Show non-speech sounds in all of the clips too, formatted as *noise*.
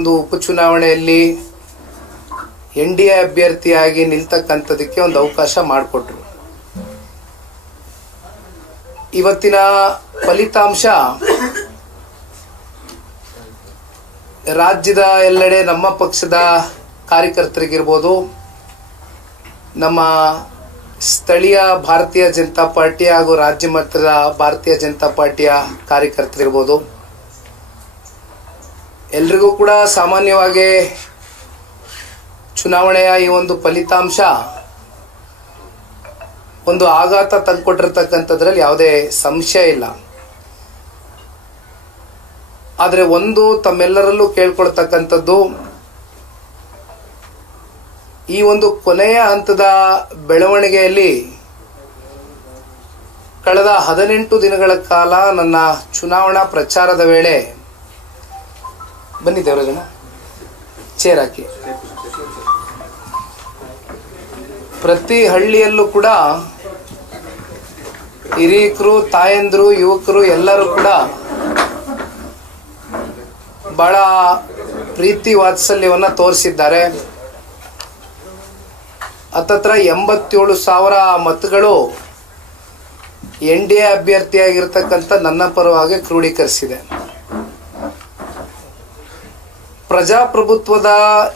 ಒಂದು ಉಪಚುನಾವಣೆಯಲ್ಲಿ N D A ಅಭ್ಯರ್ಥಿಯಾಗಿ ನಿಲ್ತಕ್ಕಂಥದಕ್ಕೆ ಒಂದು ಅವಕಾಶ ಮಾಡಿಕೊಟ್ರು. ಇವತ್ತಿನ ಫಲಿತಾಂಶ, ರಾಜ್ಯದ ಎಲ್ಲೆಡೆ ನಮ್ಮ ಪಕ್ಷದ ಕಾರ್ಯಕರ್ತರಿಗಿರ್ಬೋದು, ನಮ್ಮ ಸ್ಥಳೀಯ ಭಾರತೀಯ ಜನತಾ ಪಾರ್ಟಿ ಹಾಗೂ ರಾಜ್ಯ ಮಟ್ಟದ ಭಾರತೀಯ ಜನತಾ ಪಾರ್ಟಿಯ ಕಾರ್ಯಕರ್ತರಿರ್ಬೋದು. ಎಲ್ರಿಗೂ ಕೂಡ ಸಾಮಾನ್ಯವಾಗಿ ಚುನಾವಣೆಯ ಈ ಒಂದು ಫಲಿತಾಂಶ ಒಂದು ಆಘಾತ ತಂದುಕೊಟ್ಟಿರ್ತಕ್ಕಂಥದ್ರಲ್ಲಿ ಯಾವುದೇ ಸಂಶಯ ಇಲ್ಲ. ಆದರೆ ಒಂದು ತಮ್ಮೆಲ್ಲರಲ್ಲೂ ಕೇಳ್ಕೊಳ್ತಕ್ಕಂಥದ್ದು ಈ ಒಂದು ಕೊನೆಯ ಹಂತದ ಬೆಳವಣಿಗೆಯಲ್ಲಿ ಕಳೆದ ಹದಿನೆಂಟು ದಿನಗಳ ಕಾಲ ನನ್ನ ಚುನಾವಣಾ ಪ್ರಚಾರದ ವೇಳೆ ಬನ್ನಿ ದೇವರಾಜನ ಚೇರ್ ಹಾಕಿ. ಪ್ರತಿ ಹಳ್ಳಿಯಲ್ಲೂ ಕೂಡ ಹಿರಿಯಕರು, ತಾಯಂದ್ರು, ಯುವಕರು ಎಲ್ಲರೂ ಕೂಡ ಬಹಳ ಪ್ರೀತಿ ವಾತ್ಸಲ್ಯವನ್ನ ತೋರಿಸಿದ್ದಾರೆ. ಹತ್ತತ್ರ ಎಂಬತ್ತೇಳು ಸಾವಿರ ಮತಗಳು ಎನ್ ಡಿ ಎ ಅಭ್ಯರ್ಥಿಯಾಗಿರ್ತಕ್ಕಂಥ ನನ್ನ ಪರವಾಗಿ ಕ್ರೋಢೀಕರಿಸಿದೆ ಪ್ರಜಾಪ್ರಭುತ್ವದ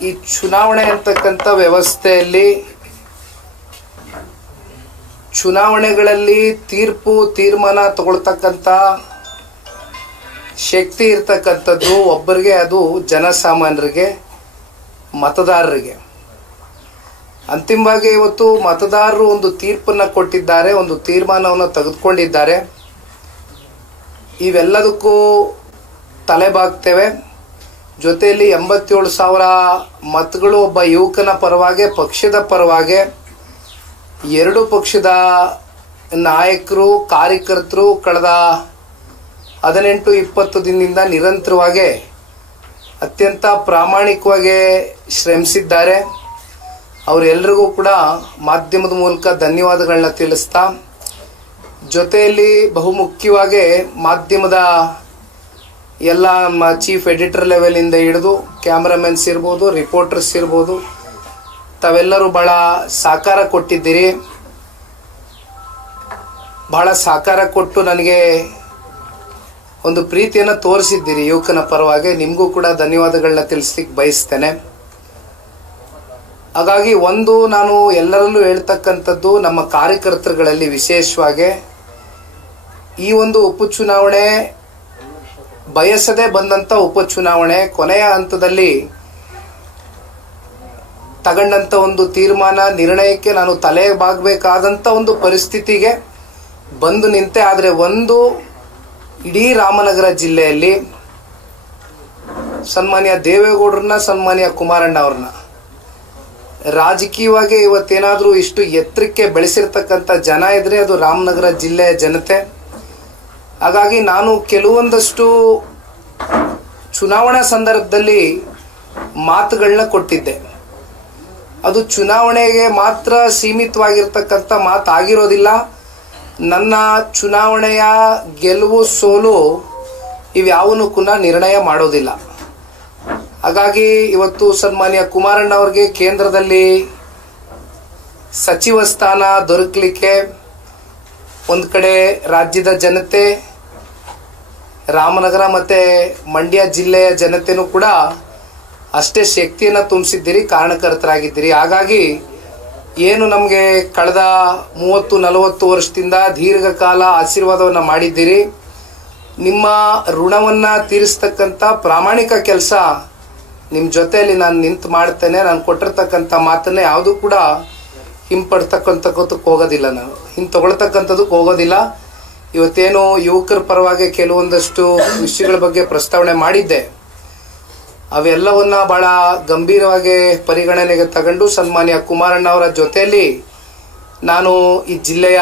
ಈ ಚುನಾವಣೆ ಅಂತಕ್ಕಂಥ ವ್ಯವಸ್ಥೆಯಲ್ಲಿ ಚುನಾವಣೆಗಳಲ್ಲಿ ತೀರ್ಪು, ತೀರ್ಮಾನ ತಗೊಳ್ತಕ್ಕಂಥ ಶಕ್ತಿ ಇರ್ತಕ್ಕಂಥದ್ದು ಒಬ್ಬರಿಗೆ, ಅದು ಜನಸಾಮಾನ್ಯರಿಗೆ, ಮತದಾರರಿಗೆ. ಅಂತಿಮವಾಗಿ ಇವತ್ತು ಮತದಾರರು ಒಂದು ತೀರ್ಪನ್ನು ಕೊಟ್ಟಿದ್ದಾರೆ, ಒಂದು ತೀರ್ಮಾನವನ್ನು ತೆಗೆದುಕೊಂಡಿದ್ದಾರೆ. ಇವೆಲ್ಲದಕ್ಕೂ ತಲೆಬಾಗ್ತೇವೆ ಜೊತೆಯಲ್ಲಿ ಎಂಬತ್ತೇಳು ಸಾವಿರ ಮತಗಳು ಒಬ್ಬ ಯುವಕನ ಪರವಾಗಿ, ಪಕ್ಷದ ಪರವಾಗಿ ಎರಡು ಪಕ್ಷದ ನಾಯಕರು, ಕಾರ್ಯಕರ್ತರು ಕಳೆದ ಹದಿನೆಂಟು, ಇಪ್ಪತ್ತು ದಿನದಿಂದ ನಿರಂತರವಾಗಿ ಅತ್ಯಂತ ಪ್ರಾಮಾಣಿಕವಾಗಿ ಶ್ರಮಿಸಿದ್ದಾರೆ. ಅವರೆಲ್ಲರಿಗೂ ಕೂಡ ಮಾಧ್ಯಮದ ಮೂಲಕ ಧನ್ಯವಾದಗಳನ್ನ ತಿಳಿಸ್ತಾ, ಜೊತೆಯಲ್ಲಿ ಬಹುಮುಖ್ಯವಾಗಿ ಮಾಧ್ಯಮದ ಎಲ್ಲ ನಮ್ಮ ಚೀಫ್ ಎಡಿಟರ್ ಲೆವೆಲಿಂದ ಹಿಡಿದು ಕ್ಯಾಮ್ರಾಮನ್ಸ್ ಇರ್ಬೋದು ರಿಪೋರ್ಟರ್ಸ್ ಇರ್ಬೋದು, ತಾವೆಲ್ಲರೂ ಭಾಳ ಸಹಕಾರ ಕೊಟ್ಟಿದ್ದೀರಿ. ಭಾಳ ಸಹಕಾರ ಕೊಟ್ಟು ನನಗೆ ಒಂದು ಪ್ರೀತಿಯನ್ನು ತೋರಿಸಿದ್ದೀರಿ ಯುವಕನ ಪರವಾಗಿ. ನಿಮಗೂ ಕೂಡ ಧನ್ಯವಾದಗಳನ್ನ ತಿಳಿಸ್ಲಿಕ್ಕೆ ಬಯಸ್ತೇನೆ. ಹಾಗಾಗಿ ಒಂದು ನಾನು ಎಲ್ಲರಲ್ಲೂ ಹೇಳ್ತಕ್ಕಂಥದ್ದು ನಮ್ಮ ಕಾರ್ಯಕರ್ತರುಗಳಲ್ಲಿ ವಿಶೇಷವಾಗಿ ಈ ಒಂದು ಉಪಚುನಾವಣೆ ಬಯಸದೆ ಬಂದಂಥ ಉಪಚುನಾವಣೆ ಕೊನೆಯ ಹಂತದಲ್ಲಿ ತಗೊಂಡಂಥ ಒಂದು ತೀರ್ಮಾನ, ನಿರ್ಣಯಕ್ಕೆ ನಾನು ತಲೆ ಬಾಗಬೇಕಾದಂಥ ಒಂದು ಪರಿಸ್ಥಿತಿಗೆ ಬಂದು ನಿಂತೆ. ಆದರೆ ಒಂದು ಇಡೀ ರಾಮನಗರ ಜಿಲ್ಲೆಯಲ್ಲಿ ಸನ್ಮಾನ್ಯ ದೇವೇಗೌಡರನ್ನ, ಸನ್ಮಾನ್ಯ ಕುಮಾರಣ್ಣ ಅವ್ರನ್ನ ರಾಜಕೀಯವಾಗಿ ಇವತ್ತೇನಾದರೂ ಇಷ್ಟು ಎತ್ತರಕ್ಕೆ ಬೆಳೆಸಿರ್ತಕ್ಕಂಥ ಜನ ಇದ್ರೆ ಅದು ರಾಮನಗರ ಜಿಲ್ಲೆಯ ಜನತೆ. ಹಾಗಾಗಿ ನಾನು ಕೆಲವೊಂದಷ್ಟು ಚುನಾವಣಾ ಸಂದರ್ಭದಲ್ಲಿ ಮಾತುಗಳನ್ನ ಕೊಟ್ಟಿದ್ದೆ. ಅದು ಚುನಾವಣೆಗೆ ಮಾತ್ರ ಸೀಮಿತವಾಗಿರ್ತಕ್ಕಂಥ ಮಾತಾಗಿರೋದಿಲ್ಲ. ನನ್ನ ಚುನಾವಣೆಯ ಗೆಲುವು ಸೋಲು ಇವ್ಯಾವನು ಕೂಡ ನಿರ್ಣಯ ಮಾಡೋದಿಲ್ಲ. ಹಾಗಾಗಿ ಇವತ್ತು ಸನ್ಮಾನ್ಯ ಕುಮಾರಣ್ಣ ಅವ್ರಿಗೆ ಕೇಂದ್ರದಲ್ಲಿ ಸಚಿವ ಸ್ಥಾನ ದೊರಕಲಿಕ್ಕೆ ಒಂದು ಕಡೆ ರಾಜ್ಯದ ಜನತೆ ರಾಮನಗರ ಮತ್ತು ಮಂಡ್ಯ ಜಿಲ್ಲೆಯ ಜನತೆನೂ ಕೂಡ ಅಷ್ಟೇ ಶಕ್ತಿಯನ್ನು ತುಂಬಿಸಿದ್ದೀರಿ, ಕಾರಣಕರ್ತರಾಗಿದ್ದೀರಿ. ಹಾಗಾಗಿ ಏನು ನಮಗೆ ಕಳೆದ ಮೂವತ್ತು, ನಲವತ್ತು ವರ್ಷದಿಂದ ದೀರ್ಘಕಾಲ ಆಶೀರ್ವಾದವನ್ನು ಮಾಡಿದ್ದೀರಿ. ನಿಮ್ಮ ಋಣವನ್ನು ತೀರಿಸ್ತಕ್ಕಂಥ ಪ್ರಾಮಾಣಿಕ ಕೆಲಸ ನಿಮ್ಮ ಜೊತೆಯಲ್ಲಿ ನಾನು ನಿಂತು ಮಾಡ್ತೇನೆ. ನಾನು ಕೊಟ್ಟಿರ್ತಕ್ಕಂಥ ಮಾತನ್ನು ಯಾವುದೂ ಕೂಡ ಹಿಂಪಡ್ತಕ್ಕಂಥಕ್ಕೋಗೋದಿಲ್ಲ ಹೋಗೋದಿಲ್ಲ ನಾನು. ಹಿಂಗೆ ತೊಗೊಳ್ತಕ್ಕಂಥದ್ದು ಹೋಗೋದಿಲ್ಲ. ಇವತ್ತೇನು ಯುವಕರ ಪರವಾಗಿ ಕೆಲವೊಂದಷ್ಟು ವಿಷಯಗಳ ಬಗ್ಗೆ ಪ್ರಸ್ತಾವನೆ ಮಾಡಿದ್ದೆ. ಅವೆಲ್ಲವನ್ನ ಬಹಳ ಗಂಭೀರವಾಗಿ ಪರಿಗಣನೆಗೆ ತಗೊಂಡು ಸನ್ಮಾನ್ಯ ಕುಮಾರಣ್ಣ ಅವರ ಜೊತೆಯಲ್ಲಿ ನಾನು ಈ ಜಿಲ್ಲೆಯ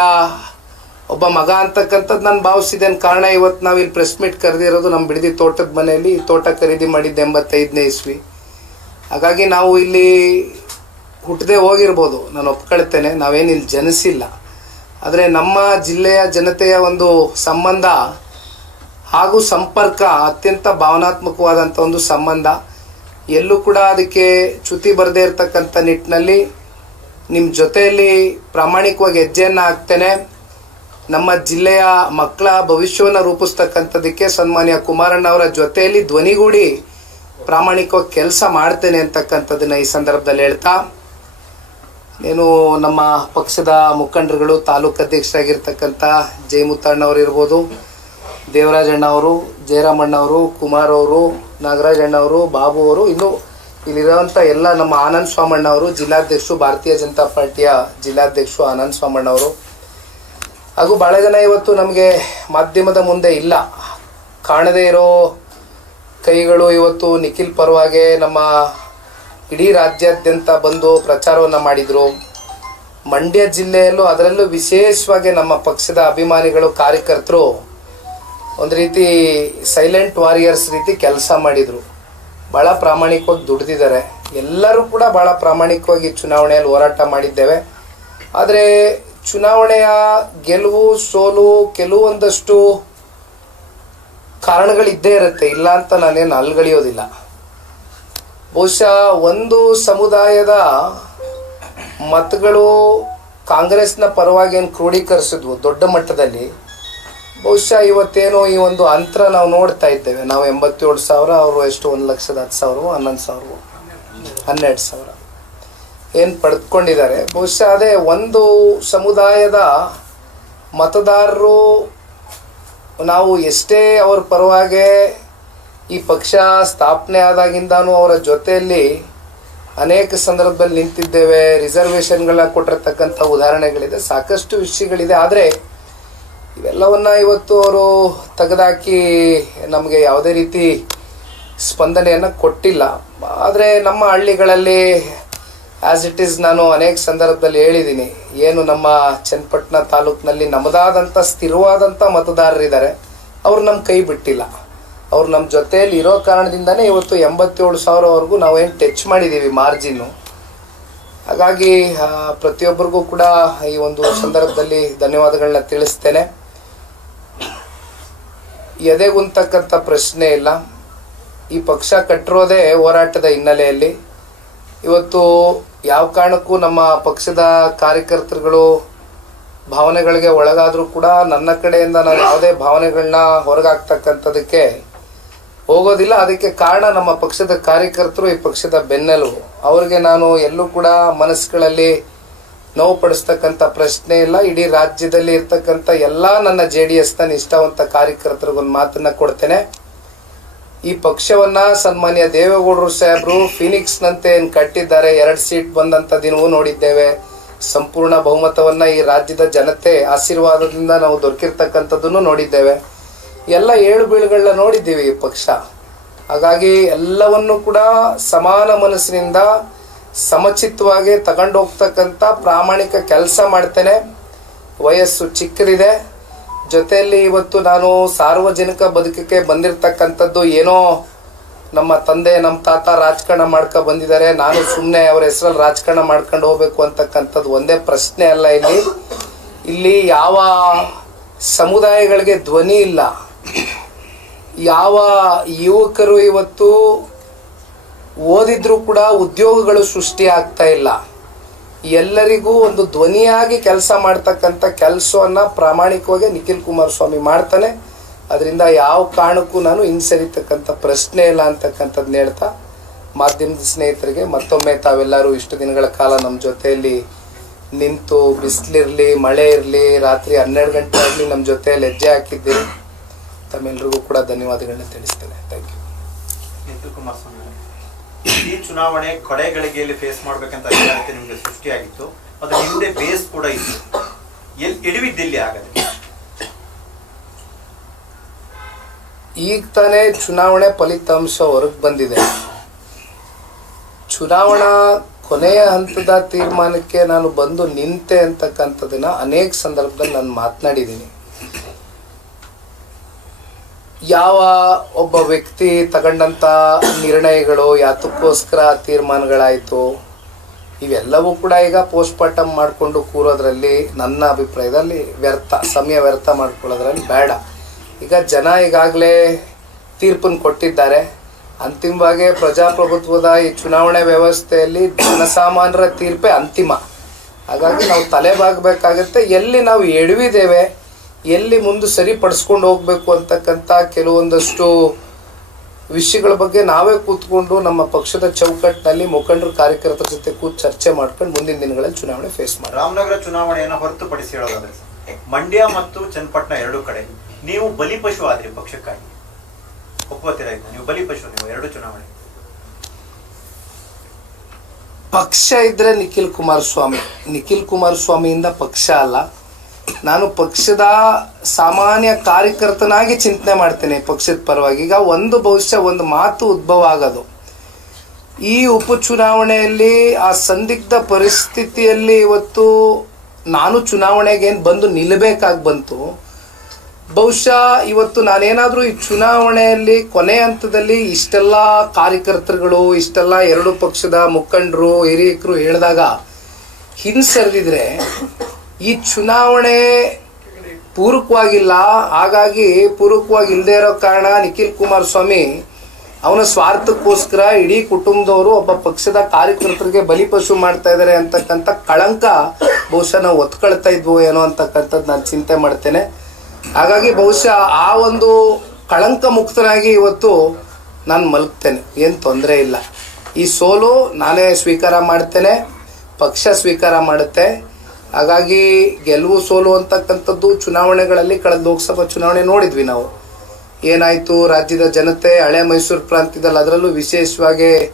ಒಬ್ಬ ಮಗ ಅಂತಕ್ಕಂಥದ್ದು ನಾನು ಭಾವಿಸಿದ್ದೇನೆ. ಕಾರಣ ಇವತ್ತು ನಾವು ಇಲ್ಲಿ ಪ್ರೆಸ್ ಮೀಟ್ ಕರೆದಿರೋದು ನಮ್ಮ ಬಿಡದಿ ತೋಟದ ಮನೆಯಲ್ಲಿ. ತೋಟ ಖರೀದಿ ಮಾಡಿದ್ದೆ ಎಂಬತ್ತೈದನೇ ಇಸ್ವಿ. ಹಾಗಾಗಿ ನಾವು ಇಲ್ಲಿ ಹುಟ್ಟದೆ ಹೋಗಿರ್ಬೋದು. ನಾನು ಒಪ್ಕೊಳ್ತೇನೆ. ನಾವೇನು ಇಲ್ಲಿ ಜನಿಸಿಲ್ಲ. ಆದರೆ ನಮ್ಮ ಜಿಲ್ಲೆಯ ಜನತೆಯ ಒಂದು ಸಂಬಂಧ ಹಾಗೂ ಸಂಪರ್ಕ ಅತ್ಯಂತ ಭಾವನಾತ್ಮಕವಾದಂಥ ಒಂದು ಸಂಬಂಧ. ಎಲ್ಲೂ ಕೂಡ ಅದಕ್ಕೆ ಚ್ಯುತಿ ಬರದೇ ಇರತಕ್ಕಂಥ ನಿಟ್ಟಿನಲ್ಲಿ ನಿಮ್ಮ ಜೊತೆಯಲ್ಲಿ ಪ್ರಾಮಾಣಿಕವಾಗಿ ಹೆಜ್ಜೆಯನ್ನು ಹಾಕ್ತೇನೆ. ನಮ್ಮ ಜಿಲ್ಲೆಯ ಮಕ್ಕಳ ಭವಿಷ್ಯವನ್ನು ರೂಪಿಸ್ತಕ್ಕಂಥದ್ದಕ್ಕೆ ಸನ್ಮಾನ್ಯ ಕುಮಾರಣ್ಣ ಅವರ ಜೊತೆಯಲ್ಲಿ ಧ್ವನಿಗೂಡಿ ಪ್ರಾಮಾಣಿಕವಾಗಿ ಕೆಲಸ ಮಾಡ್ತೇನೆ ಅಂತಕ್ಕಂಥದ್ದನ್ನು ಈ ಸಂದರ್ಭದಲ್ಲಿ ಹೇಳ್ತಾ ಏನು ನಮ್ಮ ಪಕ್ಷದ ಮುಖಂಡರುಗಳು ತಾಲೂಕು ಅಧ್ಯಕ್ಷರಾಗಿರ್ತಕ್ಕಂಥ ಜಯಮುತ್ತಣ್ಣವ್ರು ಇರ್ಬೋದು ದೇವರಾಜಣ್ಣ ಅವರು ಜಯರಾಮಣ್ಣ ಅವರು ಕುಮಾರ್ ಅವರು ನಾಗರಾಜಣ್ಣ ಅವರು ಬಾಬು ಅವರು, ಇನ್ನು ಇಲ್ಲಿರುವಂಥ ಎಲ್ಲ ನಮ್ಮ ಆನಂದ್ ಸ್ವಾಮಣ್ಣ ಅವರು ಜಿಲ್ಲಾಧ್ಯಕ್ಷರು, ಭಾರತೀಯ ಜನತಾ ಪಾರ್ಟಿಯ ಜಿಲ್ಲಾಧ್ಯಕ್ಷರು ಆನಂದ್ ಸ್ವಾಮಣ್ಣ ಅವರು ಹಾಗೂ ಭಾಳ ಜನ ಇವತ್ತು ನಮಗೆ ಮಾಧ್ಯಮದ ಮುಂದೆ ಇಲ್ಲ. ಕಾಣದೇ ಇರೋ ಕೈಗಳು ಇವತ್ತು ನಿಖಿಲ್ ಪರವಾಗಿ ನಮ್ಮ ಇಡೀ ರಾಜ್ಯಾದ್ಯಂತ ಬಂದು ಪ್ರಚಾರವನ್ನು ಮಾಡಿದರು. ಮಂಡ್ಯ ಜಿಲ್ಲೆಯಲ್ಲೂ ಅದರಲ್ಲೂ ವಿಶೇಷವಾಗಿ ನಮ್ಮ ಪಕ್ಷದ ಅಭಿಮಾನಿಗಳು, ಕಾರ್ಯಕರ್ತರು ಒಂದು ರೀತಿ ಸೈಲೆಂಟ್ ವಾರಿಯರ್ಸ್ ರೀತಿ ಕೆಲಸ ಮಾಡಿದರು. ಭಾಳ ಪ್ರಾಮಾಣಿಕವಾಗಿ ದುಡಿದಿದ್ದಾರೆ. ಎಲ್ಲರೂ ಕೂಡ ಭಾಳ ಪ್ರಾಮಾಣಿಕವಾಗಿ ಚುನಾವಣೆಯಲ್ಲಿ ಹೋರಾಟ ಮಾಡಿದ್ದೇವೆ. ಆದರೆ ಚುನಾವಣೆಯ ಗೆಲುವು, ಸೋಲು ಕೆಲವೊಂದಷ್ಟು ಕಾರಣಗಳಿದ್ದೇ ಇರುತ್ತೆ. ಇಲ್ಲ ಅಂತ ನಾನೇನು ಅಲ್ಗಳಿಯೋದಿಲ್ಲ. ಬಹುಶಃ ಒಂದು ಸಮುದಾಯದ ಮತಗಳು ಕಾಂಗ್ರೆಸ್ನ ಪರವಾಗಿ ಏನು ಕ್ರೋಢೀಕರಿಸಿದ್ವು ದೊಡ್ಡ ಮಟ್ಟದಲ್ಲಿ, ಬಹುಶಃ ಇವತ್ತೇನು ಈ ಒಂದು ಅಂತರ ನಾವು ನೋಡ್ತಾ ಇದ್ದೇವೆ. ನಾವು ಎಂಬತ್ತೇಳು ಸಾವಿರ, ಅವರು ಎಷ್ಟು? ಒಂದು ಲಕ್ಷದ ಹತ್ತು ಸಾವಿರ ಹನ್ನೊಂದು ಸಾವಿರ ಹನ್ನೆರಡು ಸಾವಿರ. ಏನು ಪಡೆದುಕೊಂಡಿದ್ದಾರೆ ಬಹುಶಃ ಅದೇ ಒಂದು ಸಮುದಾಯದ ಮತದಾರರು ನಾವು ಎಷ್ಟೇ ಅವ್ರ ಪರವಾಗಿ ಈ ಪಕ್ಷ ಸ್ಥಾಪನೆ ಆದಾಗಿಂದಾನು ಅವರ ಜೊತೆಯಲ್ಲಿ ಅನೇಕ ಸಂದರ್ಭದಲ್ಲಿ ನಿಂತಿದ್ದೇವೆ. ರಿಸರ್ವೇಷನ್ಗಳನ್ನ ಕೊಟ್ಟಿರ್ತಕ್ಕಂಥ ಉದಾಹರಣೆಗಳಿದೆ. ಸಾಕಷ್ಟು ವಿಷಯಗಳಿದೆ. ಆದರೆ ಇವೆಲ್ಲವನ್ನ ಇವತ್ತು ಅವರು ತೆಗೆದಾಕಿ ನಮಗೆ ಯಾವುದೇ ರೀತಿ ಸ್ಪಂದನೆಯನ್ನು ಕೊಟ್ಟಿಲ್ಲ. ಆದರೆ ನಮ್ಮ ಹಳ್ಳಿಗಳಲ್ಲಿ ಆ್ಯಸ್ ಇಟ್ ಈಸ್ ನಾನು ಅನೇಕ ಸಂದರ್ಭದಲ್ಲಿ ಹೇಳಿದ್ದೀನಿ. ಏನು ನಮ್ಮ ಚನ್ನಪಟ್ಟಣ ತಾಲೂಕಿನಲ್ಲಿ ನಮ್ಮದಾದಂಥ ಸ್ಥಿರವಾದಂಥ ಮತದಾರರಿದ್ದಾರೆ. ಅವರು ನಮ್ಮ ಕೈ ಬಿಟ್ಟಿಲ್ಲ. ಅವ್ರು ನಮ್ಮ ಜೊತೆಯಲ್ಲಿ ಇರೋ ಕಾರಣದಿಂದನೇ ಇವತ್ತು ಎಂಬತ್ತೇಳು ಸಾವಿರವರೆಗೂ ನಾವೇನು ಟಚ್ ಮಾಡಿದ್ದೀವಿ ಮಾರ್ಜಿನ್ನು ಹಾಗಾಗಿ ಪ್ರತಿಯೊಬ್ಬರಿಗೂ ಕೂಡ ಈ ಒಂದು ಸಂದರ್ಭದಲ್ಲಿ ಧನ್ಯವಾದಗಳನ್ನ ತಿಳಿಸ್ತೇನೆ. ಎದೆಗುಂತಕ್ಕಂಥ ಪ್ರಶ್ನೆ ಇಲ್ಲ. ಈ ಪಕ್ಷ ಕಟ್ಟಿರೋದೇ ಹೋರಾಟದ ಹಿನ್ನೆಲೆಯಲ್ಲಿ. ಇವತ್ತು ಯಾವ ಕಾರಣಕ್ಕೂ ನಮ್ಮ ಪಕ್ಷದ ಕಾರ್ಯಕರ್ತರುಗಳು ಭಾವನೆಗಳಿಗೆ ಒಳಗಾದರೂ ಕೂಡ ನನ್ನ ಕಡೆಯಿಂದ ನಾನು ಯಾವುದೇ ಭಾವನೆಗಳನ್ನ ಹೊರಗಾಕ್ತಕ್ಕಂಥದಕ್ಕೆ ಹೋಗೋದಿಲ್ಲ. ಅದಕ್ಕೆ ಕಾರಣ ನಮ್ಮ ಪಕ್ಷದ ಕಾರ್ಯಕರ್ತರು, ಈ ಪಕ್ಷದ ಬೆನ್ನೆಲುಬು. ಅವರಿಗೆ ನಾನು ಎಲ್ಲೂ ಕೂಡ ಮನಸ್ಸುಗಳಲ್ಲಿ ನೋವು ಪಡಿಸ್ತಕ್ಕಂಥ ಪ್ರಶ್ನೆ ಇಲ್ಲ. ಇಡೀ ರಾಜ್ಯದಲ್ಲಿ ಇರ್ತಕ್ಕಂಥ ಎಲ್ಲ ನನ್ನ ಜೆ ಡಿ ಎಸ್ನ ನಿಷ್ಠಾವಂತ ಕಾರ್ಯಕರ್ತರಿಗೊಂದು ಮಾತನ್ನ ಕೊಡ್ತೇನೆ. ಈ ಪಕ್ಷವನ್ನ ಸನ್ಮಾನ್ಯ ದೇವೇಗೌಡರು ಸಾಹೇಬರು ಫಿನಿಕ್ಸ್ನಂತೆ ಏನ್ ಕಟ್ಟಿದ್ದಾರೆ. ಎರಡು ಸೀಟ್ ಬಂದಂತ ದಿನವೂ ನೋಡಿದ್ದೇವೆ. ಸಂಪೂರ್ಣ ಬಹುಮತವನ್ನ ಈ ರಾಜ್ಯದ ಜನತೆ ಆಶೀರ್ವಾದದಿಂದ ನಾವು ದೊರಕಿರ್ತಕ್ಕಂಥದ್ದನ್ನು ನೋಡಿದ್ದೇವೆ. ಎಲ್ಲ ಏಳು ಬೀಳುಗಳನ್ನ ನೋಡಿದ್ದೀವಿ ಈ ಪಕ್ಷ. ಹಾಗಾಗಿ ಎಲ್ಲವನ್ನು ಕೂಡ ಸಮಾನ ಮನಸ್ಸಿನಿಂದ ಸಮಚಿತ್ತವಾಗಿ ತಗೊಂಡು ಹೋಗ್ತಕ್ಕಂಥ ಪ್ರಾಮಾಣಿಕ ಕೆಲಸ ಮಾಡ್ತೇನೆ. ವಯಸ್ಸು ಚಿಕ್ಕದಿದೆ. ಜೊತೆಯಲ್ಲಿ ಇವತ್ತು ನಾನು ಸಾರ್ವಜನಿಕ ಬದುಕಕ್ಕೆ ಬಂದಿರತಕ್ಕಂಥದ್ದು ಏನೋ ನಮ್ಮ ತಂದೆ, ನಮ್ಮ ತಾತ ರಾಜಕಾರಣ ಮಾಡ್ಕೊ ಬಂದಿದ್ದಾರೆ. ನಾನು ಸುಮ್ಮನೆ ಅವರ ಹೆಸರಲ್ಲಿ ರಾಜಕಾರಣ ಮಾಡ್ಕೊಂಡು ಹೋಗ್ಬೇಕು ಅಂತಕ್ಕಂಥದ್ದು ಒಂದೇ ಪ್ರಶ್ನೆ ಅಲ್ಲ ಇಲ್ಲಿ. ಇಲ್ಲಿ ಯಾವ ಸಮುದಾಯಗಳಿಗೆ ಧ್ವನಿ ಇಲ್ಲ. ಯಾವ ಯುವಕರು ಇವತ್ತು ಓದಿದ್ರು ಕೂಡ ಉದ್ಯೋಗಗಳು ಸೃಷ್ಟಿ ಆಗ್ತಾ ಇಲ್ಲ. ಎಲ್ಲರಿಗೂ ಒಂದು ಧ್ವನಿಯಾಗಿ ಕೆಲಸ ಮಾಡ್ತಕ್ಕಂಥ ಕೆಲಸವನ್ನ ಪ್ರಾಮಾಣಿಕವಾಗಿ ನಿಖಿಲ್ ಕುಮಾರಸ್ವಾಮಿ ಮಾಡ್ತಾನೆ. ಅದರಿಂದ ಯಾವ ಕಾರಣಕ್ಕೂ ನಾನು ಹಿಂಸರಿತಕ್ಕಂಥ ಪ್ರಶ್ನೆ ಇಲ್ಲ ಅಂತಕ್ಕಂಥದ್ದನ್ನ ಹೇಳ್ತಾ, ಮಾಧ್ಯಮದ ಸ್ನೇಹಿತರಿಗೆ ಮತ್ತೊಮ್ಮೆ ತಾವೆಲ್ಲರೂ ಇಷ್ಟು ದಿನಗಳ ಕಾಲ ನಮ್ಮ ಜೊತೆಯಲ್ಲಿ ನಿಂತು, ಬಿಸಿಲಿರಲಿ, ಮಳೆ ಇರಲಿ, ರಾತ್ರಿ ಹನ್ನೆರಡು ಗಂಟೆ ಆಗಲಿ ನಮ್ಮ ಜೊತೆಯಲ್ಲಿ ಹೆಜ್ಜೆ ಹಾಕಿದ್ದೀರಿ. ತಮ್ಮೆಲ್ರಿಗೂ ಕೂಡ ಧನ್ಯವಾದಗಳನ್ನ ತಿಳಿಸ್ತೇನೆ. ಥ್ಯಾಂಕ್ ಯು ನಿಖಿಲ್ ಕುಮಾರಸ್ವಾಮಿ ಅವರೇ, ಈ ಚುನಾವಣೆ ಕಡೆ ಗಳಿಗೆಯಲ್ಲಿ ಫೇಸ್ ಮಾಡ್ಬೇಕಂತ ನಿಮಗೆ ನಿಮ್ಗೆ ಸೃಷ್ಟಿಯಾಗಿತ್ತು. ಅದು ಹಿಂದೆ ಬೇಸ್ ಕೂಡ ಇತ್ತು. ಎಲ್ಲಿ ಎಡವಿದ್ದಿಲ್ಲಿ ಆಗದೆ. ಈಗ ತಾನೇ ಚುನಾವಣೆ ಫಲಿತಾಂಶ ಹೊರಗೆ ಬಂದಿದೆ. ಚುನಾವಣಾ ಕೊನೆಯ ಹಂತದ ತೀರ್ಮಾನಕ್ಕೆ ನಾನು ಬಂದು ನಿಂತೆ ಅಂತಕ್ಕಂಥದ್ದನ್ನು ಅನೇಕ ಸಂದರ್ಭದಲ್ಲಿ ನಾನು ಮಾತನಾಡಿದ್ದೀನಿ. ಯಾವ ಒಬ್ಬ ವ್ಯಕ್ತಿ ತಗೊಂಡಂತ ನಿರ್ಣಯಗಳು ಯಾತಕ್ಕೋಸ್ಕರ ತೀರ್ಮಾನಗಳಾಯಿತು, ಇವೆಲ್ಲವೂ ಕೂಡ ಈಗ ಪೋಸ್ಟ್ಮಾರ್ಟಮ್ ಮಾಡಿಕೊಂಡು ಕೂರೋದ್ರಲ್ಲಿ ನನ್ನ ಅಭಿಪ್ರಾಯದಲ್ಲಿ ವ್ಯರ್ಥ, ಸಮಯ ವ್ಯರ್ಥ ಮಾಡ್ಕೊಳ್ಳೋದ್ರಲ್ಲಿ ಬೇಡ. ಈಗ ಜನ ಈಗಾಗಲೇ ತೀರ್ಪನ್ನು ಕೊಟ್ಟಿದ್ದಾರೆ. ಅಂತಿಮವಾಗಿ ಪ್ರಜಾಪ್ರಭುತ್ವದ ಈ ಚುನಾವಣೆ ವ್ಯವಸ್ಥೆಯಲ್ಲಿ ಜನಸಾಮಾನ್ಯರ ತೀರ್ಪೇ ಅಂತಿಮ. ಹಾಗಾಗಿ ನಾವು ತಲೆಬಾಗಬೇಕಾಗತ್ತೆ ಎಲ್ಲಿ ನಾವು ಎಡವಿದ್ದೇವೆ ಎಲ್ಲಿ ಮುಂದೆ ಸರಿಪಡಿಸ್ಕೊಂಡು ಹೋಗ್ಬೇಕು ಅಂತಕ್ಕಂಥ ಕೆಲವೊಂದಷ್ಟು ವಿಷಯಗಳ ಬಗ್ಗೆ ನಾವೇ ಕೂತ್ಕೊಂಡು ನಮ್ಮ ಪಕ್ಷದ ಚೌಕಟ್ಟಿನಲ್ಲಿ ಮುಖಂಡರ ಕಾರ್ಯಕರ್ತರ ಜೊತೆ ಕೂತ್ ಚರ್ಚೆ ಮಾಡ್ಕೊಂಡು ಮುಂದಿನ ದಿನಗಳಲ್ಲಿ ಚುನಾವಣೆ ಫೇಸ್ ಮಾಡಿ ರಾಮನಗರ ಚುನಾವಣೆಯನ್ನು ಹೊರತುಪಡಿಸಿ ಹೇಳೋದಾದ್ರೆ ಮಂಡ್ಯ ಮತ್ತು ಚನ್ನಪಟ್ಟಣ ಎರಡು ಕಡೆ ನೀವು ಬಲಿಪಶು ಆದ್ರಿ ಪಕ್ಷಕ್ಕಾಗಿ. ಒಪ್ಕೋತೀರಾ ನೀವು ಬಲಿಪಶು ನೀವು ಎರಡು ಚುನಾವಣೆ. ಪಕ್ಷ ಇದ್ರೆ ನಿಖಿಲ್ ಕುಮಾರಸ್ವಾಮಿ. ನಿಖಿಲ್ ಕುಮಾರಸ್ವಾಮಿಯಿಂದ ಪಕ್ಷ ಅಲ್ಲ. ನಾನು ಪಕ್ಷದ ಸಾಮಾನ್ಯ ಕಾರ್ಯಕರ್ತನಾಗಿ ಚಿಂತನೆ ಮಾಡ್ತೇನೆ ಪಕ್ಷದ ಪರವಾಗಿ. ಈಗ ಒಂದು ಬಹುಶಃ ಒಂದು ಮಾತು ಉದ್ಭವ ಆಗೋದು. ಈ ಉಪಚುನಾವಣೆಯಲ್ಲಿ, ಆ ಸಂದಿಗ್ಧ ಪರಿಸ್ಥಿತಿಯಲ್ಲಿ ಇವತ್ತು ನಾನು ಚುನಾವಣೆಗೆ ಏನು ಬಂದು ನಿಲ್ಲಬೇಕಾಗಿ ಬಂತು. ಬಹುಶಃ ಇವತ್ತು ನಾನೇನಾದರೂ ಈ ಚುನಾವಣೆಯಲ್ಲಿ ಕೊನೆ ಹಂತದಲ್ಲಿ ಇಷ್ಟೆಲ್ಲ ಕಾರ್ಯಕರ್ತರುಗಳು, ಇಷ್ಟೆಲ್ಲ ಎರಡು ಪಕ್ಷದ ಮುಖಂಡರು, ಹಿರಿಯಕರು ಹೇಳಿದಾಗ ಹಿಂಸರಿದಿದ್ರೆ ಈ ಚುನಾವಣೆ ಪೂರಕವಾಗಿಲ್ಲ, ಹಾಗಾಗಿ ಪೂರಕವಾಗಿ ಇಲ್ಲದೆ ಇರೋ ಕಾರಣ ನಿಖಿಲ್ ಕುಮಾರಸ್ವಾಮಿ ಅವನ ಸ್ವಾರ್ಥಕ್ಕೋಸ್ಕರ ಇಡೀ ಕುಟುಂಬದವರು ಒಬ್ಬ ಪಕ್ಷದ ಕಾರ್ಯಕರ್ತರಿಗೆ ಬಲಿಪಶು ಮಾಡ್ತಾ ಇದ್ದಾರೆ ಅಂತಕ್ಕಂಥ ಕಳಂಕ ಬಹುಶಃ ನಾವು ಒತ್ಕೊಳ್ತಾ ಇದ್ವು ಏನೋ ಅಂತಕ್ಕಂಥದ್ದು ನಾನು ಚಿಂತೆ ಮಾಡ್ತೇನೆ. ಹಾಗಾಗಿ ಬಹುಶಃ ಆ ಒಂದು ಕಳಂಕ ಮುಕ್ತನಾಗಿ ಇವತ್ತು ನಾನು ಮಲಗ್ತೇನೆ, ಏನು ತೊಂದರೆ ಇಲ್ಲ. ಈ ಸೋಲು ನಾನೇ ಸ್ವೀಕಾರ ಮಾಡ್ತೇನೆ, ಪಕ್ಷ ಸ್ವೀಕಾರ ಮಾಡುತ್ತೆ. ಹಾಗಾಗಿ ಗೆಲುವು ಸೋಲು ಅಂತಕ್ಕಂಥದ್ದು ಚುನಾವಣೆಗಳಲ್ಲಿ ಕಳೆದ ಲೋಕಸಭಾ ಚುನಾವಣೆ ನೋಡಿದ್ವಿ ನಾವು. ಏನಾಯಿತು? ರಾಜ್ಯದ ಜನತೆ ಹಳೆ ಮೈಸೂರು ಪ್ರಾಂತ್ಯದಲ್ಲಿ ಅದರಲ್ಲೂ ವಿಶೇಷವಾಗಿ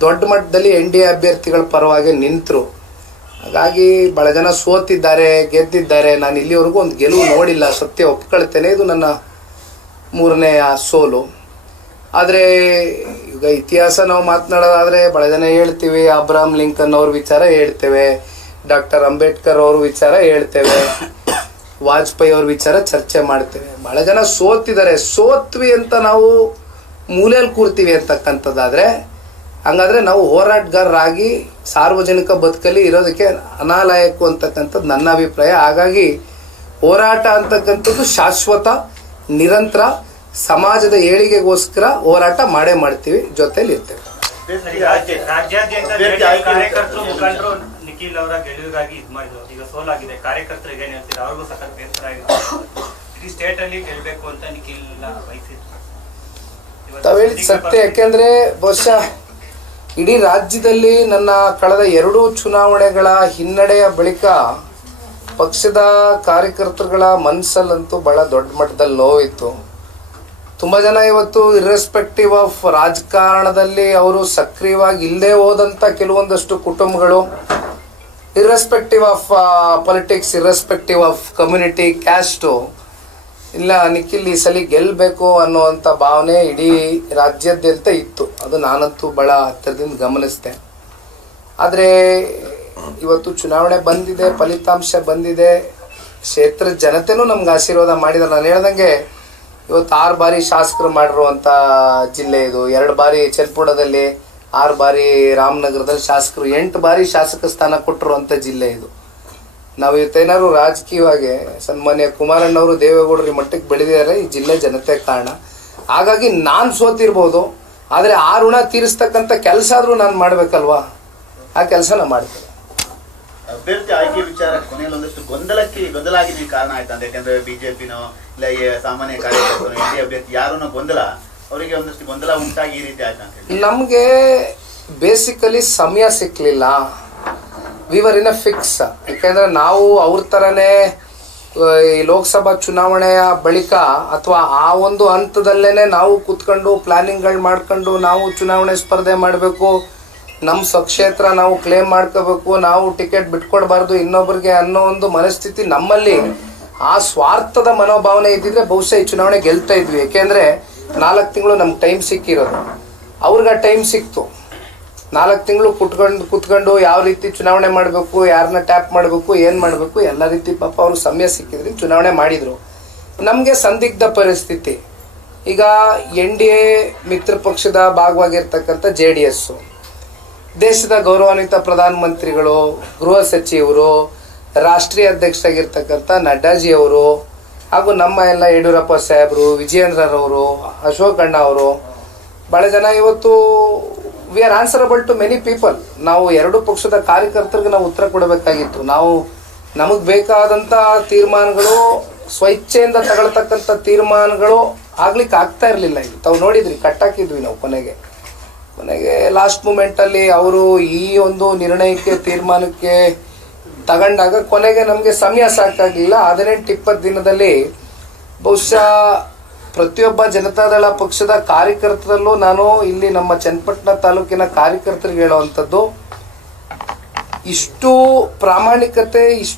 ದೊಡ್ಡ ಮಟ್ಟದಲ್ಲಿ ಎನ್ ಡಿ ಎ ಅಭ್ಯರ್ಥಿಗಳ ಪರವಾಗಿ ನಿಂತರು. ಹಾಗಾಗಿ ಬಹಳ ಜನ ಸೋತಿದ್ದಾರೆ, ಗೆದ್ದಿದ್ದಾರೆ. ನಾನು ಇಲ್ಲಿವರೆಗೂ ಒಂದು ಗೆಲುವು ನೋಡಿಲ್ಲ. ಸತ್ಯ ಒಪ್ಕೊಳ್ತೇನೆ. ಇದು ನನ್ನ ಮೂರನೆಯ ಸೋಲು. ಆದರೆ ಈಗ ಇತಿಹಾಸ ನಾವು ಮಾತನಾಡೋದಾದರೆ ಬಹಳ ಜನ ಹೇಳ್ತೀವಿ, ಅಬ್ರಾಹಂ ಲಿಂಕನ್ ಅವ್ರ ವಿಚಾರ ಹೇಳ್ತೇವೆ. ಡಾಕ್ಟರ್ ಅಂಬೇಡ್ಕರ್ ಅವ್ರ ವಿಚಾರ ಹೇಳ್ತೇವೆ. *coughs* ವಾಜಪೇಯಿ ಅವ್ರ ವಿಚಾರ ಚರ್ಚೆ ಮಾಡ್ತೇವೆ. ಬಹಳ ಜನ ಸೋತಿದ್ದಾರೆ. ಸೋತ್ವಿ ಅಂತ ನಾವು ಮೂಲೆಯಲ್ಲಿ ಕೂರ್ತೀವಿ ಅಂತಕ್ಕಂಥದ್ದಾದರೆ ಹಂಗಾದ್ರೆ ನಾವು ಹೋರಾಟಗಾರರಾಗಿ ಸಾರ್ವಜನಿಕ ಬದುಕಲ್ಲಿ ಇರೋದಕ್ಕೆ ಅನಾಲಾಯಕು ಅಂತಕ್ಕಂಥದ್ದು ನನ್ನ ಅಭಿಪ್ರಾಯ. ಹಾಗಾಗಿ ಹೋರಾಟ ಅಂತಕ್ಕಂಥದ್ದು ಶಾಶ್ವತ ನಿರಂತರ ಸಮಾಜದ ಏಳಿಗೆಗೋಸ್ಕರ ಹೋರಾಟ ಮಾಡೇ ಮಾಡ್ತೀವಿ. ಜೊತೆಲಿ ಇರ್ತೇವೆ ನಿಖಿಲ್ ಅವರ ಗೆಲುವಿಗಾಗಿ ಇದು ಮಾಡಿದ್ರು. ಈಗ ಸೋಲಾಗಿದೆ. ಕಾರ್ಯಕರ್ತರಿಗೆ ಏನ್ ಹೇಳ್ತೀರಾ? ಅವ್ರಿಗೂ ಸಖತ್ ಬೇಸರ ಇಡೀ ಸ್ಟೇಟ್ ಅಲ್ಲಿ ಗೆಲ್ಬೇಕು ಅಂತ ನಿಖಿಲ್ ವಹಿಸಿದ್ರು ತಾವು ಹೇಳಿದ ಸತ್ಯ. ಯಾಕೆಂದ್ರೆ ಬಹುಶಃ ಇಡೀ ರಾಜ್ಯದಲ್ಲಿ ನನ್ನ ಕಳೆದ ಎರಡು ಚುನಾವಣೆಗಳ ಹಿನ್ನಡೆಯ ಬಳಿಕ ಪಕ್ಷದ ಕಾರ್ಯಕರ್ತರುಗಳ ಮನಸ್ಸಲ್ಲಂತೂ ಬಹಳ ದೊಡ್ಡ ಮಟ್ಟದಲ್ಲಿ ನೋವಿತ್ತು. ತುಂಬಾ ಜನ ಇವತ್ತು ಇರ್ರೆಸ್ಪೆಕ್ಟಿವ್ ಆಫ್ ರಾಜಕಾರಣದಲ್ಲಿ ಅವರು ಸಕ್ರಿಯವಾಗಿ ಇಲ್ಲದೆ ಹೋದಂತ ಕೆಲವೊಂದಷ್ಟು ಕುಟುಂಬಗಳು irrespective of politics irrespective of community caste ಇಲ್ಲ ನಿಖಿಲ್ ಈ ಸಲ ಗೆಲ್ಲಬೇಕು ಅನ್ನುವಂಥ ಭಾವನೆ ಇಡೀ ರಾಜ್ಯಾದ್ಯಂತ ಇತ್ತು. ಅದು ನಾನಂತೂ ಭಾಳ ಹತ್ತಿರದಿಂದ ಗಮನಿಸಿದೆ. ಆದರೆ ಇವತ್ತು ಚುನಾವಣೆ ಬಂದಿದೆ, ಫಲಿತಾಂಶ ಬಂದಿದೆ. ಕ್ಷೇತ್ರ ಜನತೆನೂ ನಮ್ಗೆ ಆಶೀರ್ವಾದ ಮಾಡಿದ್ದಾರೆ ನಾನು ಹೇಳ್ದಂಗೆ ಇವತ್ತು ಆರು ಬಾರಿ ಶಾಸಕರು ಮಾಡಿರುವಂಥ ಜಿಲ್ಲೆ ಇದು. ಎರಡು ಬಾರಿ ಚನ್ನಪುರದಲ್ಲಿ ಆರು ಬಾರಿ ರಾಮನಗರದಲ್ಲಿ ಶಾಸಕರು, ಎಂಟು ಬಾರಿ ಶಾಸಕ ಸ್ಥಾನ ಕೊಟ್ಟಿರುವಂಥ ಜಿಲ್ಲೆ ಇದು. ನಾವು ಇವತ್ತೇನಾದ್ರು ರಾಜಕೀಯವಾಗಿ ಸನ್ಮಾನ್ಯ ಕುಮಾರಣ್ಣವರು ದೇವೇಗೌಡರು ಮಟ್ಟಕ್ಕೆ ಬೆಳೆದಿದ್ದಾರೆ, ಈ ಜಿಲ್ಲೆ ಜನತೆ ಕಾರಣ. ಹಾಗಾಗಿ ನಾನು ಸೋತಿರ್ಬೋದು, ಆದರೆ ಆ ಋಣ ತೀರಿಸ್ತಕ್ಕಂಥ ಕೆಲಸ ಆದರೂ ನಾನು ಮಾಡಬೇಕಲ್ವಾ? ಆ ಕೆಲಸ ನಾನು ಮಾಡ್ತೇನೆ. ಅಭ್ಯರ್ಥಿ ಆಯ್ಕೆ ವಿಚಾರ ಕೊನೆಯಲ್ಲಿ ಒಂದಷ್ಟು ಗೊಂದಲಕ್ಕೆ ಗೊಂದಲ ಆಗಿದೆ ಕಾರಣ ಆಯ್ತು ಅಂತ ಯಾಕಂದ್ರೆ ಬಿಜೆಪಿನೋ, ಇಲ್ಲ ಸಾಮಾನ್ಯ ಕಾರ್ಯಕರ್ತರು ಎನ್ ಡಿ ಅಭ್ಯರ್ಥಿ ಯಾರನ್ನೋ ಗೊಂದಲ ಅವರಿಗೆ ಒಂದಷ್ಟು ಗೊಂದಲ ಉಂಟಾಗಿ ಈ ರೀತಿ ಆಯ್ತು ನಮಗೆ ಬೇಸಿಕಲಿ ಸಮಯ ಸಿಕ್ಕಲಿಲ್ಲ ವಿವರ್ ಇನ್ ಅ ಫಿಕ್ಸ್ ಯಾಕೆಂದ್ರೆ ನಾವು ಅವ್ರ ಥರನೇ ಈ ಲೋಕಸಭಾ ಚುನಾವಣೆಯ ಬಳಿಕ ಅಥವಾ ಆ ಒಂದು ಹಂತದಲ್ಲೇನೆ ನಾವು ಕೂತ್ಕೊಂಡು ಪ್ಲಾನಿಂಗ್ಗಳು ಮಾಡ್ಕೊಂಡು ನಾವು ಚುನಾವಣೆ ಸ್ಪರ್ಧೆ ಮಾಡಬೇಕು. ನಮ್ಮ ಸ್ವಕ್ಷೇತ್ರ ನಾವು ಕ್ಲೇಮ್ ಮಾಡ್ಕೋಬೇಕು. ನಾವು ಟಿಕೆಟ್ ಬಿಟ್ಕೊಡ್ಬಾರ್ದು ಇನ್ನೊಬ್ರಿಗೆ ಅನ್ನೋ ಒಂದು ಮನಸ್ಥಿತಿ ನಮ್ಮಲ್ಲಿ ಆ ಸ್ವಾರ್ಥದ ಮನೋಭಾವನೆ ಇದ್ದಿದ್ರೆ ಬಹುಶಃ ಈ ಚುನಾವಣೆ ಗೆಲ್ತಾ ಇದ್ವಿ. ಯಾಕೆಂದ್ರೆ ನಾಲ್ಕು ತಿಂಗಳು ನಮ್ಗೆ ಟೈಮ್ ಸಿಕ್ಕಿರೋದು. ಅವ್ರಿಗೆ ಆ ಟೈಮ್ ಸಿಕ್ತು. ನಾಲ್ಕು ತಿಂಗಳು ಕುಟ್ಕೊಂಡು ಕುತ್ಕೊಂಡು ಯಾವ ರೀತಿ ಚುನಾವಣೆ ಮಾಡಬೇಕು ಯಾರನ್ನ ಟ್ಯಾಪ್ ಮಾಡಬೇಕು, ಏನು ಮಾಡಬೇಕು, ಎಲ್ಲ ರೀತಿ ಪಾಪ ಅವ್ರಿಗೆ ಸಮಯ ಸಿಕ್ಕಿದ್ರೆ ಚುನಾವಣೆ ಮಾಡಿದರು. ನಮಗೆ ಸಂದಿಗ್ಧ ಪರಿಸ್ಥಿತಿ. ಈಗ ಎನ್ ಡಿ ಎ ಮಿತ್ರ ಪಕ್ಷದ ಭಾಗವಾಗಿರ್ತಕ್ಕಂಥ ಜೆ ಡಿ ಎಸ್ಸು ದೇಶದ ಗೌರವಾನ್ವಿತ ಪ್ರಧಾನಮಂತ್ರಿಗಳು ಗೃಹ ಸಚಿವರು, ರಾಷ್ಟ್ರೀಯ ಅಧ್ಯಕ್ಷರಾಗಿರ್ತಕ್ಕಂಥ ನಡ್ಡಾಜಿ ಅವರು ಹಾಗೂ ನಮ್ಮ ಎಲ್ಲ ಯಡಿಯೂರಪ್ಪ ಸಾಹೇಬರು, ವಿಜಯೇಂದ್ರರವರು, ಅಶೋಕ್ ಅಣ್ಣ ಅವರು ಭಾಳ ಜನ ಇವತ್ತು we are answerable to many people ನಾವು ಎರಡು ಪಕ್ಷದ ಕಾರ್ಯಕರ್ತರಿಗೆ ನಾವು ಉತ್ತರ ಕೊಡಬೇಕಾಗಿತ್ತು. ನಾವು ನಮಗೆ ಬೇಕಾದಂಥ ತೀರ್ಮಾನಗಳು, ಸ್ವಚ್ಛೆಯಿಂದ ತಗೊಳ್ತಕ್ಕಂಥ ತೀರ್ಮಾನಗಳು ಆಗ್ಲಿಕ್ಕೆ ಆಗ್ತಾ ಇರಲಿಲ್ಲ ಇದು ತಾವು ನೋಡಿದ್ರಿ, ಕಟ್ಟಾಕಿದ್ವಿ ನಾವು ಕೊನೆಗೆ. ಕೊನೆಗೆ ಲಾಸ್ಟ್ ಮೂಮೆಂಟಲ್ಲಿ ಅವರು ಈ ಒಂದು ನಿರ್ಣಯಕ್ಕೆ, ತೀರ್ಮಾನಕ್ಕೆ ತಗೊಂಡಾಗ ಕೊನೆಗೆ ನಮಗೆ ಸಮಯ ಸಾಕಾಗಲಿಲ್ಲ. ಹದಿನೆಂಟು ಇಪ್ಪತ್ತು ದಿನದಲ್ಲಿ ಬಹುಶಃ ಪ್ರತಿಯೊಬ್ಬ ಜನತಾದಳ ಪಕ್ಷದ ಕಾರ್ಯಕರ್ತರಲ್ಲೂ ನಾನು ಇಲ್ಲಿ ನಮ್ಮ ಚನ್ನಪಟ್ಟಣ ತಾಲೂಕಿನ ಕಾರ್ಯಕರ್ತರಿಗೆ ಹೇಳುವಂಥದ್ದು, ಇಷ್ಟು ಪ್ರಾಮಾಣಿಕತೆ, ಇಷ್ಟು